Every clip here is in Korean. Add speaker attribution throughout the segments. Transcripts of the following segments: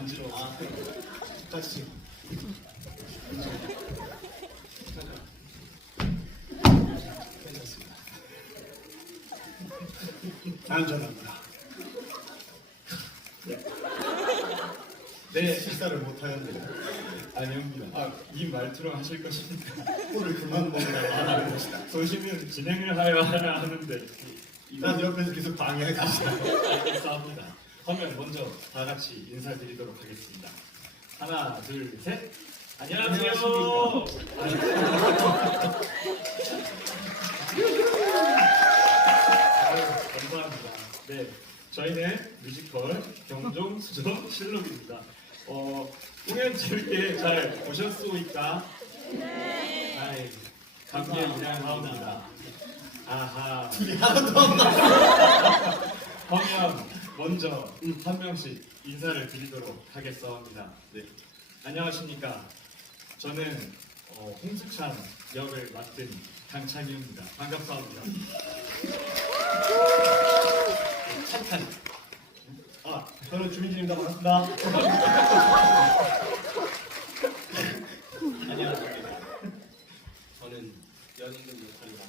Speaker 1: 간지러워.
Speaker 2: 아,
Speaker 1: 다시. 괜찮습니다. 안전합니다.
Speaker 3: 네,
Speaker 1: 식사를 못 하였네요.
Speaker 3: 아닙니다. 아, 이 말투로 하실 것입니까?
Speaker 1: 꿀을 그만 먹으라고 하는 것이다.
Speaker 3: 도시는 진행을 하여 하는데
Speaker 1: 난 옆에서 계속 방해하고 있어.
Speaker 3: 싸웁니다. 그러면 먼저 다 같이 인사드리도록 하겠습니다. 하나, 둘, 셋. 안녕하세요. 아유, 감사합니다. 네, 저희는 뮤지컬 경종 수정 실록입니다. 어, 공연 재밌게 잘 보셨소이까? 네. 아이, 감기에 인양합니다. 아하.
Speaker 1: 둘이 하나도 안 나.
Speaker 3: 그러면 먼저 한 명씩 인사를 드리도록 하겠습니다. 네. 안녕하십니까. 저는 어, 홍수찬 역을 맡은 강찬희입니다. 반갑습니다.
Speaker 1: 착한. 아, 저는 주민진입니다. 반갑습니다.
Speaker 2: 안녕하십니까. 저는 연인금 역할입니다.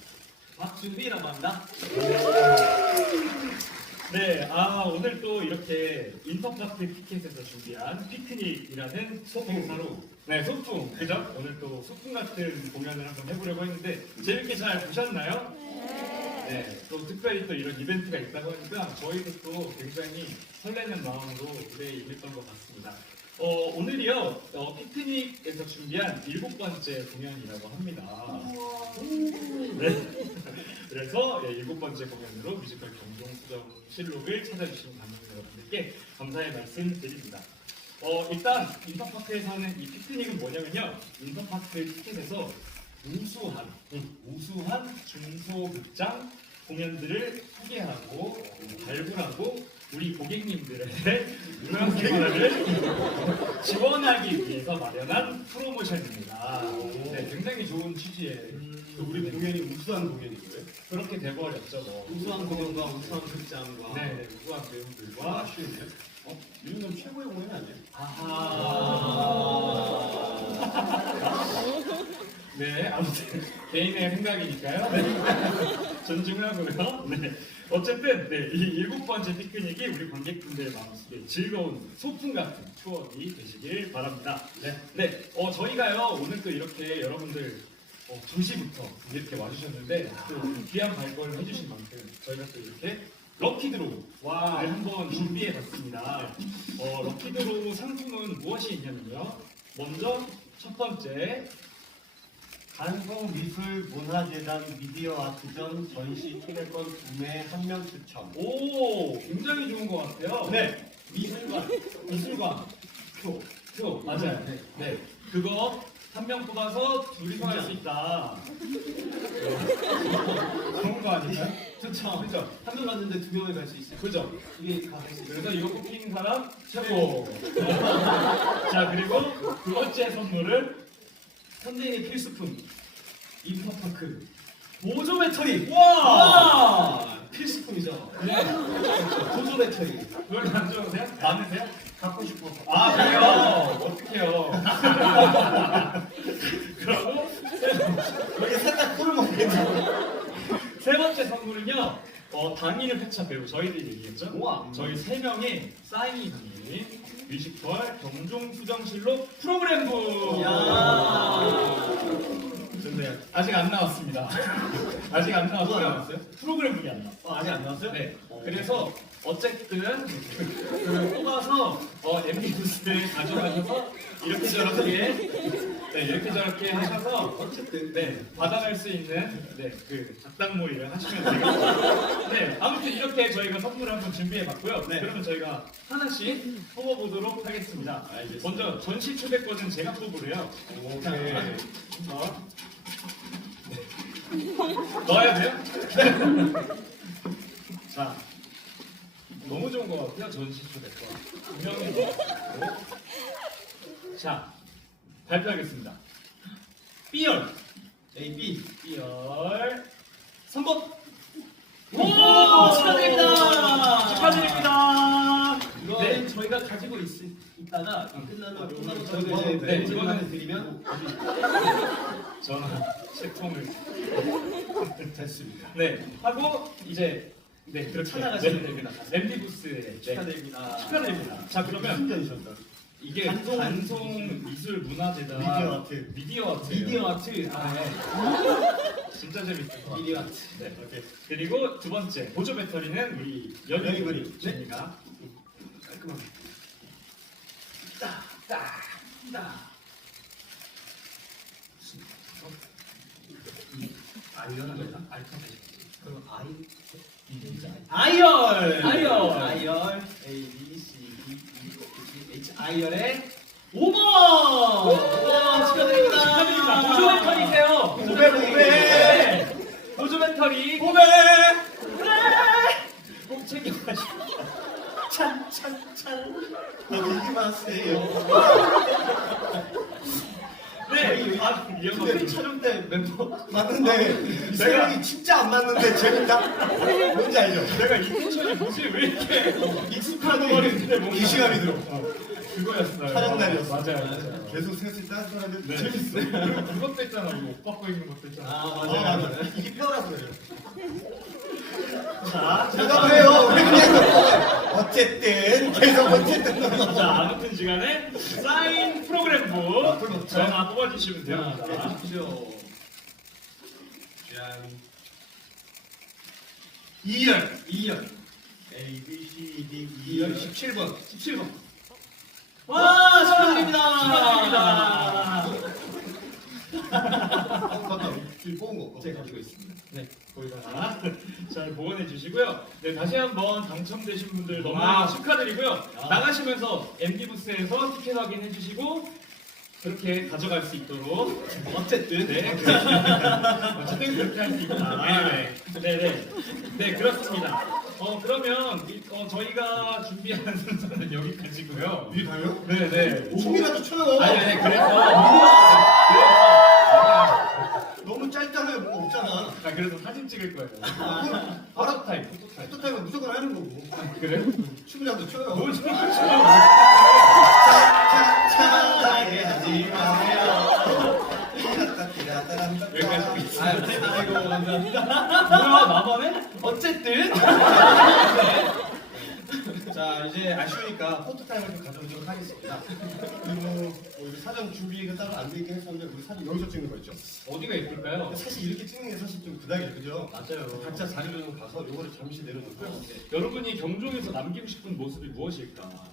Speaker 2: 박준비라고 합니다.
Speaker 3: 네, 아 오늘 또 이렇게 인터파크 티켓에서 준비한 피크닉이라는 소풍사로 네 소풍 그죠? 오늘 또 소풍 같은 공연을 한번 해보려고 했는데 재밌게 잘 보셨나요? 네, 또 특별히 또 이런 이벤트가 있다고 하니까 저희도 또 굉장히 설레는 마음으로 무대에 임했던 것 같습니다. 어, 오늘이요 어, 피크닉에서 준비한 일곱 번째 공연이라고 합니다. 네. 그래서 예, 일곱 번째 공연으로 뮤지컬 경종수정 실록을 찾아주신 관객 여러분들께 감사의 말씀 드립니다. 어, 일단 인터파크에서는 이 피크닉은 뭐냐면요. 인터파크 티켓에서 우수한, 음, 우수한 중소극장 공연들을 소개하고 발굴하고 우리 고객님들의 문화생활을 지원하기 위해서 마련한 프로모션입니다. 네, 굉장히 좋은 취지의
Speaker 1: 그 우리 공연이 우수한 공연이고요.
Speaker 3: 그렇게 돼버렸죠. 뭐.
Speaker 2: 우수한 공연과 우수한 극장과
Speaker 3: 네, 우수한 배우들과
Speaker 1: 아, 쉬운데? 어? 이 정도면 최고의 공연이 아니에요?
Speaker 3: 아하. 네, 아무튼 개인의 생각이니까요. 네. 존중하고요. 네. 어쨌든 네, 이 일곱 번째 피크닉이 우리 관객분들 마음속에 즐거운 소풍 같은 추억이 되시길 바랍니다. 네, 네. 어, 저희가요 오늘 또 이렇게 여러분들 어, 2시부터 이렇게 와주셨는데 또 귀한 발걸음 해주신 만큼 저희가 또 이렇게 럭키드로우를 한번 준비해봤습니다. 어, 럭키드로우 상품은 무엇이 있냐면요. 먼저 첫 번째
Speaker 4: 한국미술문화재단 미디어 아트전 전시 티켓권 구매 한 명 추천.
Speaker 3: 오 굉장히 좋은 것 같아요. 네 미술관 미술관 표 표 맞아요. 네, 네. 그거 한 명 뽑아서 둘이서 할 수 있다. 좋은 거 아닌가요?
Speaker 2: 좋죠.
Speaker 3: 그죠?
Speaker 2: 한 명 갔는데 두 명이 갈 수 있어요.
Speaker 3: 그죠?
Speaker 2: 이게 가수 있어요.
Speaker 3: 그래서 이거 뽑힌 사람 최고. 자 그리고 두 번째 선물은 선생의 필수품 인터파크 보조 배터리.
Speaker 2: 와! 필수품이죠.
Speaker 3: 네.
Speaker 2: 보조 배터리.
Speaker 3: 그걸 안 좋으세요? 많으세요?
Speaker 4: 갖고 싶어.
Speaker 3: 아 그래요? 어떡해요? 그리고
Speaker 1: 여기 살짝 꿀을 먹겠네.
Speaker 3: 세 번째 선물은요. 어, 당일을 회차 배우 저희들이 얘기했죠?
Speaker 2: 우와.
Speaker 3: 저희 세 명의 사인이 담긴 뮤지컬 경종 수정실로 프로그램북. 좋네요. 아직 안 나왔습니다. 아직 안 나왔어요.
Speaker 2: 뭐가 나왔어요?
Speaker 3: 프로그램북이 안 나왔어요.
Speaker 2: 어, 아직 안 나왔어요?
Speaker 3: 네. 그래서 어쨌든 그 뽑아서 어, MB 부스를 가져가셔서 이렇게 저렇게 네, 이렇게 저렇게 하셔서 어쨌든 네 받아갈 수 있는 네그 작당몰이를 하시면 되겠습니다. 네 아무튼 이렇게 저희가 선물을 한번 준비해봤고요. 네 그러면 저희가 하나씩 뽑아보도록 하겠습니다.
Speaker 1: 알겠습니다.
Speaker 3: 먼저 전시 초대권은 제가 뽑으래요.
Speaker 1: 오케이.
Speaker 3: 자, 네. 넣어야 돼요? 자, 너무 좋은 것 같아요, 전시 초대권. 분명히 넣었고. 자, 발표하겠습니다. B열,
Speaker 2: A, B.
Speaker 3: B열, 3번.
Speaker 2: 오! 축하드립니다!
Speaker 3: 축하드립니다.
Speaker 2: 이거는
Speaker 3: 네.
Speaker 2: 저희가 가지고 있, 있다가 끝나면 끝나고
Speaker 1: 저는
Speaker 2: 저희가 이제
Speaker 3: 네,
Speaker 2: 멘트만
Speaker 3: 이거는-
Speaker 2: 드리면
Speaker 3: 전화 책통을
Speaker 1: 됐습니다.
Speaker 3: 네 하고 이제 네 그렇게
Speaker 2: 찾아가시면
Speaker 3: 네,
Speaker 2: 됩니다.
Speaker 3: 네,
Speaker 2: 축하드립니다.
Speaker 3: 축하드립니다. 자 그러면
Speaker 1: 신기하셨다.
Speaker 3: 이게
Speaker 2: 단송-
Speaker 3: 단송, 미술 문화재다
Speaker 1: 미디어 아트.
Speaker 3: 미디어 아트
Speaker 2: 미디어 아트. 아, 네.
Speaker 3: 진짜 재밌을 것 같아요.
Speaker 2: 미디어 아트.
Speaker 3: 네.
Speaker 1: 오케이.
Speaker 3: 그리고 두 번째 보조 배터리는 우리 연희
Speaker 1: 연희 그림.
Speaker 3: 입니다
Speaker 2: 깔끔하게.
Speaker 1: 아니면 거다.
Speaker 2: 그럼 아이 아이얼
Speaker 3: 아이얼.
Speaker 2: 아이얼 A B C D E F G H 아이얼의 5번 와 축하드립니다
Speaker 3: 축하드립니다. 보조.
Speaker 1: 오백, 오백.
Speaker 3: 네. 보조 배터리
Speaker 1: 오백.
Speaker 3: 꼭 챙겨가시고.
Speaker 1: 찬찬찬. 이기 마세요.
Speaker 3: 네. 거.
Speaker 2: 근데 촬영 때 멤버
Speaker 1: 맞는데 이
Speaker 3: 내가-
Speaker 1: 생각이 진짜 안 맞는데 재밌다. 뭔지 알죠?
Speaker 3: 내가 이 텐션이 뭐지 왜 이렇게
Speaker 1: 익숙한
Speaker 3: 머리인데 뭔가.
Speaker 1: 이시감이 들어.
Speaker 3: 그거였어요.
Speaker 1: 촬영 날이었어.
Speaker 3: 맞아요. 맞아요.
Speaker 1: 계속 생각이 따뜻하는데
Speaker 3: 네.
Speaker 1: 재밌어.
Speaker 3: 그리고 그것도 있잖아. 옷 벗고 있는 것도 있잖아.
Speaker 2: 아
Speaker 1: 어,
Speaker 2: 맞아요
Speaker 1: 맞아. 이게 펴라서 그래요.
Speaker 3: 자,
Speaker 1: 대답을 해요. 왜 그냥 어쨌든 계속 어쨌든
Speaker 3: 자, 아무튼 시간에 사인 프로그램부
Speaker 1: 프로그램.
Speaker 3: 전화 뽑아주시면
Speaker 2: 네,
Speaker 3: 됩니다.
Speaker 1: 짠.
Speaker 2: 2열 2열
Speaker 1: A B C D
Speaker 2: 2열
Speaker 1: 2열
Speaker 2: 17번 17번 와 축하드립니다
Speaker 3: 축하드립니다.
Speaker 1: 맞다. 줄 뽑은 거.
Speaker 2: 제가 가지고 있습니다
Speaker 3: 네, 거기다가 잘 보관해 주시고요. 네, 다시 한번 당첨되신 분들 너무
Speaker 2: 와.
Speaker 3: 축하드리고요.
Speaker 2: 야.
Speaker 3: 나가시면서 MD 부스에서 티켓 확인해 주시고 그렇게 가져갈 수 있도록
Speaker 2: 어쨌든
Speaker 3: 네. 어쨌든 그렇게 할 수 있다. 네, 네, 네, 네, 그렇습니다. 어 그러면 이- 어, 저희가 준비한 순서는 여기까지고요.
Speaker 1: 이게 다요?
Speaker 3: 네, 네.
Speaker 1: 춤이라도 춰요.
Speaker 3: 아니, 아니, 그래서 그래서
Speaker 1: 너무 짧다면 뭐 없잖아.
Speaker 3: 아, 그래서 사진 찍을 거예요. 포토 타임, 포토 타임.
Speaker 1: 포토타임은 무조건 하는 거고.
Speaker 3: 그래?
Speaker 1: 춤이라도 춰요.
Speaker 3: 뭘좀 하시면
Speaker 1: 차차차하게 하지 마세요.
Speaker 3: 여기까지.
Speaker 2: 아이고 감사합니다
Speaker 3: 뭐야, 나만해?
Speaker 2: 어쨌든
Speaker 1: 자 이제 아쉬우니까 포토타임을 좀 가져오도록 하겠습니다. 그리고 뭐 이제 사전 준비가 따로 안 되긴 했었는데 우리 사진 여기서 찍는 거 있죠?
Speaker 3: 어디가 예쁠까요?
Speaker 1: 사실 이렇게 찍는 게 사실 좀 부담이죠, 그죠?
Speaker 3: 맞아요.
Speaker 1: 각자 자리로 가서 요거를 잠시 내려놓고요.
Speaker 3: 여러분이 경종에서 남기고 싶은 모습이 무엇일까?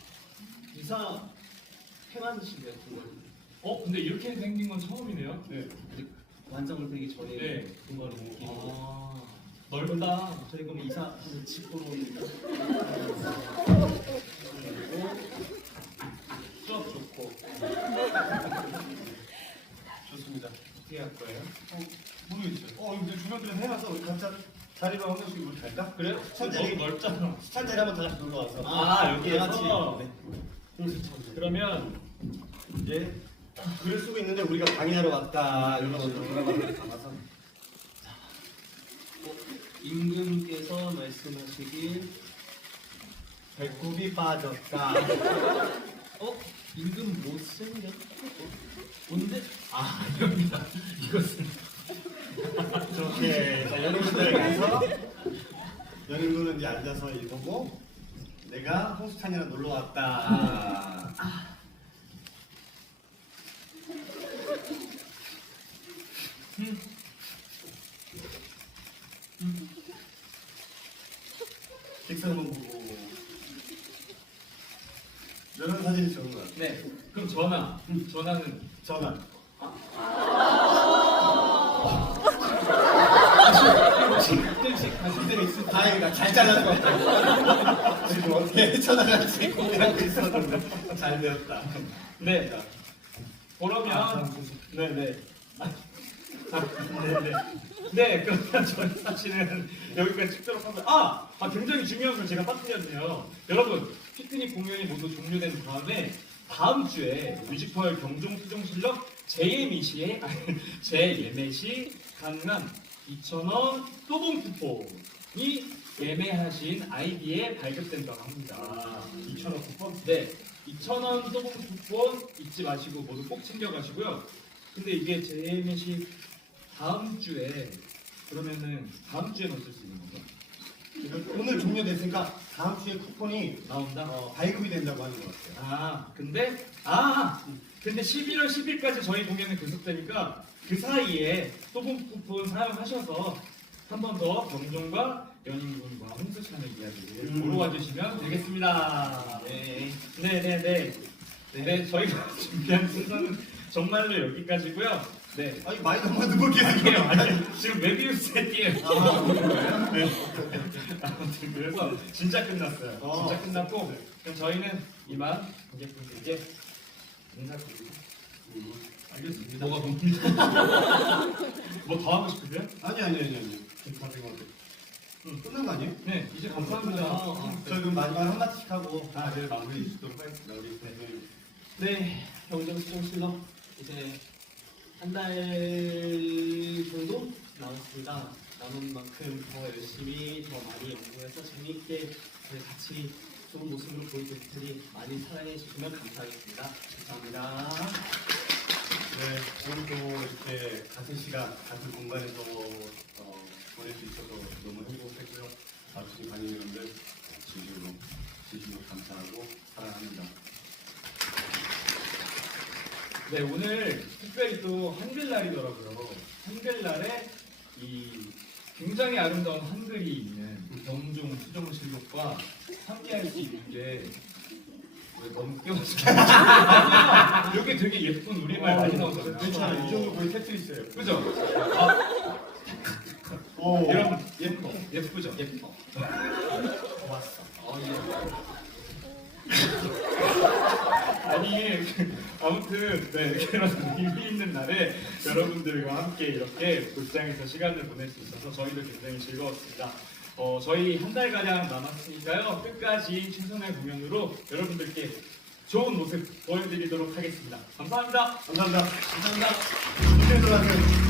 Speaker 2: 이사 행하는 시 같은 걸
Speaker 3: 어, 근데 이렇게 생긴 건 처음이네요.
Speaker 1: 네.
Speaker 2: 완성을 되기 전에
Speaker 3: 네.
Speaker 2: 그거를 느끼고
Speaker 3: 아, 넓다.
Speaker 2: 저희 그럼 이사 집 보러 옵니다
Speaker 3: 수업 좋고.
Speaker 1: 좋습니다.
Speaker 3: 어떻게 할 거예요?
Speaker 1: 어, 모르겠어요. 어, 이제 주변들은 해놔서 각자 자리로 한 번씩 우리 갈까?
Speaker 3: 그래요?
Speaker 1: 네. 천재
Speaker 3: 너무 넓잖아.
Speaker 1: 수찬자리 한번 다 같이 놀러 와서.
Speaker 3: 아, 여기에서?
Speaker 1: 다 같이. 네.
Speaker 3: 그러면
Speaker 1: 이제 그럴 수도 있는데 우리가 강의하러 왔다 이런 거 돌아가서 담아서
Speaker 2: 임금께서 말씀하시길
Speaker 1: 배꼽이 빠졌다.
Speaker 2: 어? 임금 못생겼? 뭔데?
Speaker 3: 아, 아닙니다. 이것은
Speaker 1: 좋게 자, 연인분들 가서 연인분은 이제 앉아서 읽어보고 내가 홍수찬이랑 놀러 왔다. 책상만 보고 이런 사진이 좋은 것 같아.
Speaker 3: 네. 그럼 전화. 전화는
Speaker 1: 전화.
Speaker 2: 가실 때가 있을
Speaker 1: 다행이다. 잘것 같아. 지금 어떻게 지금 이러고 있었는데 잘 되었다.
Speaker 3: 네. 그러면
Speaker 1: 아,
Speaker 3: 네네. 아, 네네. 네, 그러면 저희 사실은 여기까지 찍도록 합니다. 아, 아, 굉장히 중요한 걸 제가 빠뜨렸네요. 여러분, 피크닉 공연이 모두 종료된 다음에 다음 주에 뮤지컬 경종 수종 실력 재예미 시에 재예매 시 가능한 2,000원 또봉 쿠폰이 예매하신 아이디에 발급된다고 합니다.
Speaker 1: 아, 2,000원 쿠폰?
Speaker 3: 네, 2,000원 또봉 쿠폰 잊지 마시고 모두 꼭 챙겨가시고요. 근데 이게 재매식 다음 주에 그러면은 다음 주에 넣을 수 있는 건가?
Speaker 1: 오늘 종료됐으니까 다음 주에 쿠폰이
Speaker 3: 나온다?
Speaker 1: 어, 발급이 된다고 하는 것 같아요.
Speaker 3: 아, 근데 아, 근데 11월 10일까지 저희 공연은 계속되니까 그 사이에 또봉 쿠폰 사용하셔서 한 번 더 경종과 연인군과 홍수찬의 이야기를
Speaker 1: 음.
Speaker 3: 보러 와주시면 되겠습니다.
Speaker 2: 네.
Speaker 3: 네, 네, 네. 네, 저희가 준비한 순서는 정말로 여기까지고요. 네.
Speaker 1: 아니 많이 넘어도 뭐 계속
Speaker 3: 아니에요, 아니에요. 지금 메비우스 새끼예요.
Speaker 1: 아?
Speaker 3: 네. 아무튼 그래서 진짜 끝났어요.
Speaker 1: 어.
Speaker 3: 진짜 끝났고 그럼 저희는 이만 고객분들께 인사드리고
Speaker 1: 음,
Speaker 3: 알겠습니다. 뭐가 뭡니까? 뭐더 하고 싶으세요?
Speaker 1: 아니 아니 아니 아니. 다 된것 같아요.
Speaker 3: 응.
Speaker 1: 끝난 거 아니에요?
Speaker 3: 네, 이제 감사합니다.
Speaker 1: 저 그럼 마지막 한 마디씩 하고 다들 마무리 짓도록 하겠습니다. 우리 대표님.
Speaker 2: 네, 경정 수정실로 이제 한달 정도 남았습니다. 남은 만큼 더 열심히 더 많이 연구해서 재미있게 같이 좋은 모습으로 보여드릴 테니 많이 사랑해 주시면 감사하겠습니다. 감사합니다.
Speaker 1: 네, 오늘도 이렇게 같은 시간, 같은 공간에서 어, 보낼 수 있어서 너무 행복했고요. 와주신 관객 여러분들 진심으로, 진심으로 감사하고 사랑합니다.
Speaker 3: 네, 오늘 특별히 또 한글날이더라고요. 한글날에 이 굉장히 아름다운 한글이 있는 경종 수정실록과 함께할 수 있는 게왜 너무 껴가지고 여기 되게 예쁜 우리말 많이 나오잖아요.
Speaker 1: 괜찮아요. 이 정도 거의 테트리스예요.
Speaker 3: 그죠? 아,
Speaker 1: 오,
Speaker 3: 이런 예뻐 예쁘죠?
Speaker 2: 예뻐.
Speaker 1: 좋았어.
Speaker 2: 어, 예.
Speaker 3: 아니 아무튼 네 이런 의미 있는 날에 여러분들과 함께 이렇게 볼장에서 시간을 보낼 수 있어서 저희도 굉장히 즐거웠습니다. 어, 저희 한 달 가량 남았으니까요 끝까지 최선의 공연으로 여러분들께 좋은 모습 보여드리도록 하겠습니다. 감사합니다.
Speaker 1: 감사합니다.
Speaker 2: 감사합니다.
Speaker 1: 가세요.